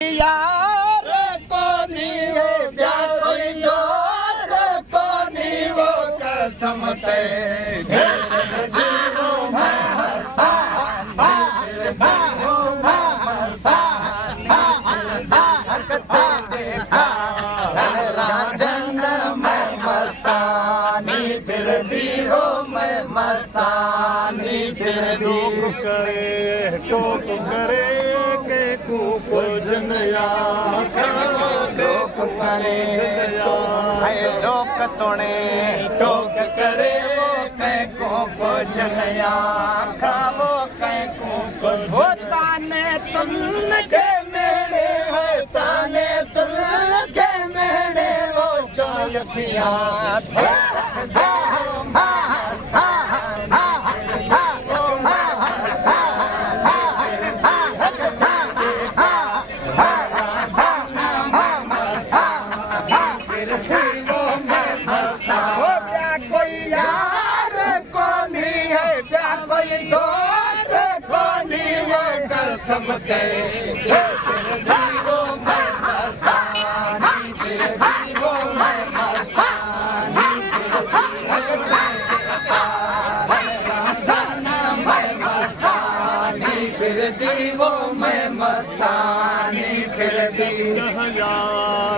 यार कोनी है प्यार कोई यार कोनी वो कसम ते फिर भी हो मैं मस्तानी फिर भी टोक करे के कुजन लोक करे लोक तोड़े टोक करे कै को जनया खावो कै को होता ने तुम के मेरे है ताने तुम के मेरे वो चौलखिया सबके वो मैं मस्तानी फिर भी वो मैं मस्तानी फिर भी वो मैं मस्तानी फिर भी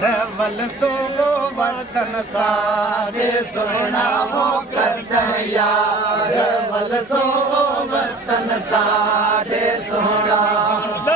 रवल सो वो वतन सारे सोना वो कर यार रवल सो वो वतन सारे सोना